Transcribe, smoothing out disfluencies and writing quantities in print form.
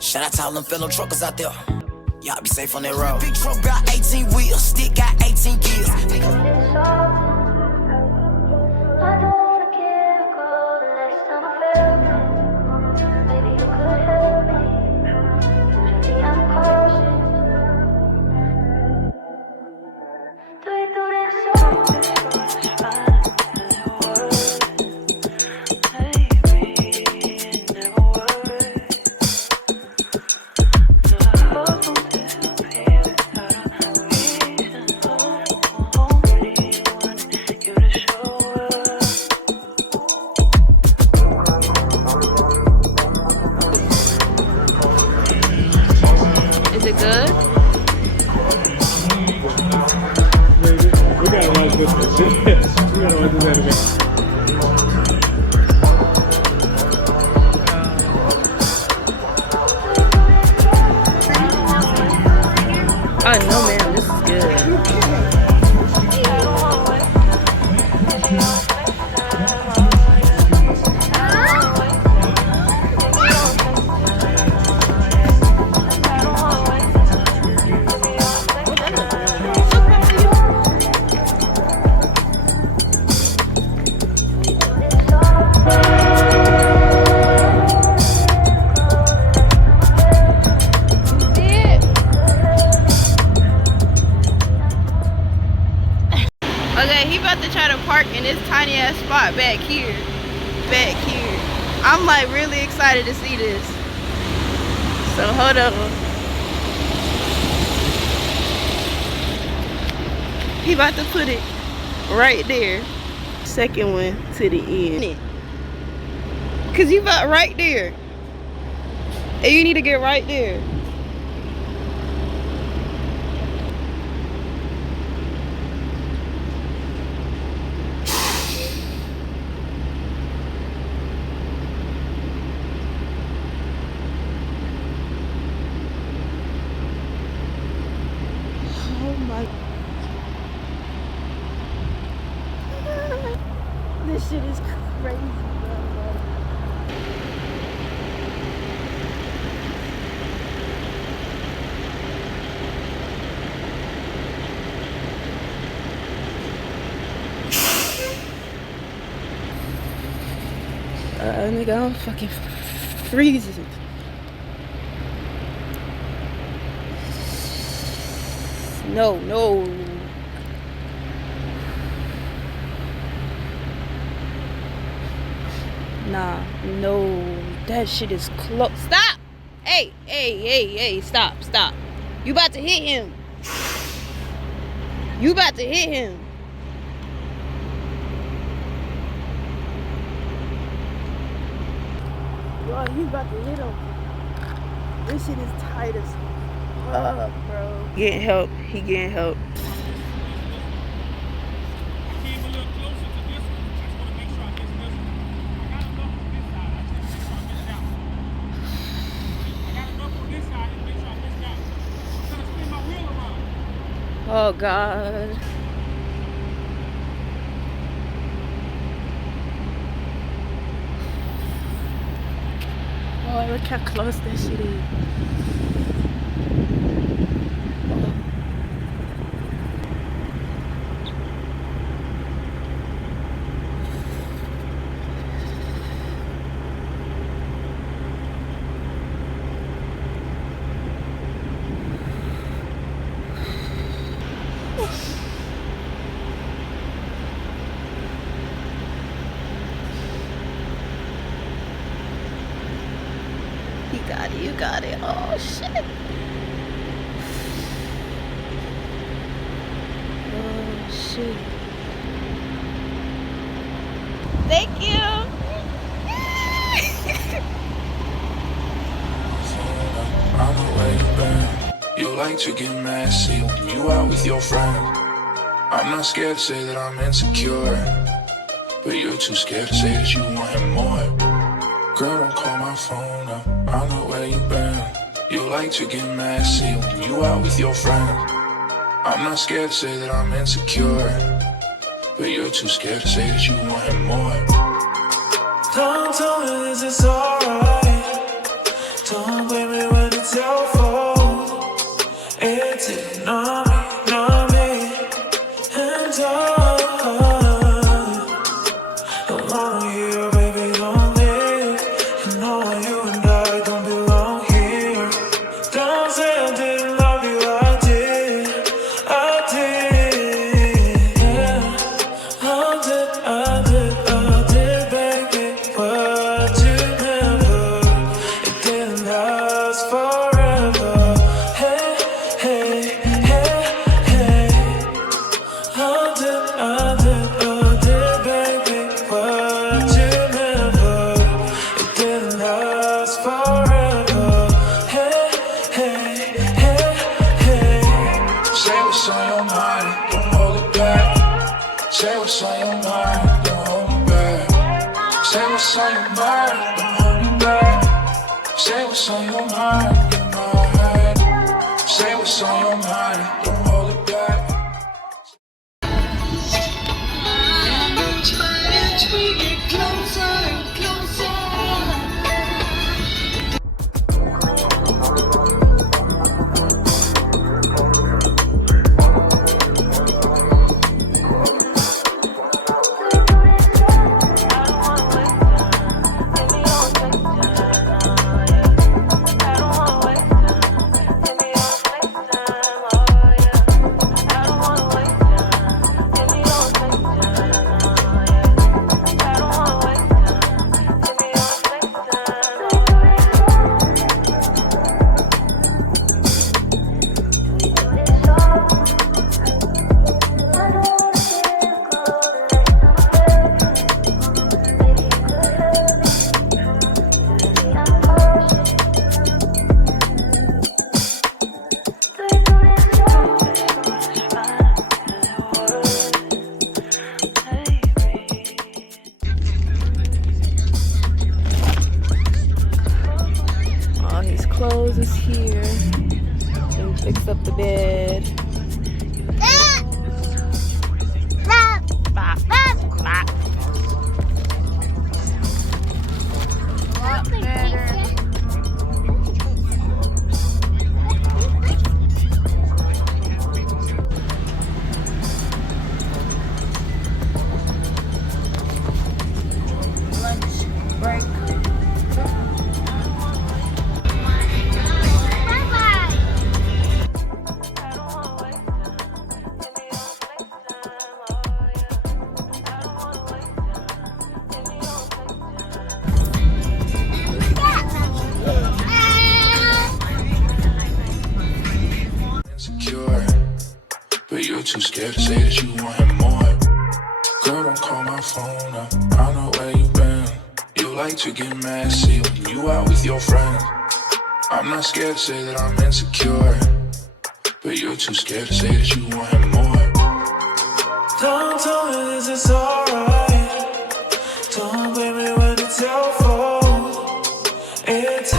Shout out to all them fellow truckers out there. Y'all be safe on that road. Big truck got 18 wheels, stick got 18 gears. Is it good? We gotta watch this one. We gotta watch this again. Oh no, man, this is good. Okay, he about to try to park in this tiny ass spot back here. Back here. I'm like really excited to see this. So hold on. He about to put it right there. Second one to the end. Cause you about right there. And you need to get right there. Oh my. This shit is crazy, bro. Nigga, I'm fucking freezing. No. Nah, no. That shit is close. Stop! Hey, stop. You about to hit him. You about to hit him. Bro, you about to hit him. This shit is tight as fuck, bro. Getting help. He getting help. Oh God. Oh, look how close that shit is. You got it. Oh shit. Oh shit. Thank you. I know where you've been. You like to get messy when you out with your friends. I'm not scared to say that I'm insecure, but you're too scared to say that you want more. Girl, don't call my phone up. I know where you've been. You like to get messy when you out with your friends. I'm not scared to say that I'm insecure, but you're too scared to say that you want more. Don't tell me this is alright. Don't blame me when telephone. It's it, know me, and don't wanna hear, baby, don't leave. You know you and I don't belong here. Don't say I didn't love you, I did, yeah. I did, baby, but you never. It didn't last forever. Hey, hey, hey, hey. I did, baby, but you never. It didn't last forever. Hey, hey, hey, hey. Say what's on your mind, don't hold it back. Say what's on your mind, don't hold me back. Say what's on your mind, don't hold me back. Say what's on your mind, you're mine. Say what's on your mind, don't hold it back. All his clothes is here. And fix up the bed. Bop, bop, bop. Lunch break. Insecure, but you're too scared to say that you want him more. Girl, don't call my phone up, I know where you been. You like to get messy when you out with your friends. I'm not scared to say that I'm insecure, but you're too scared to say that you want him more. Don't tell me this is alright. Don't blame me when it's your fault. It's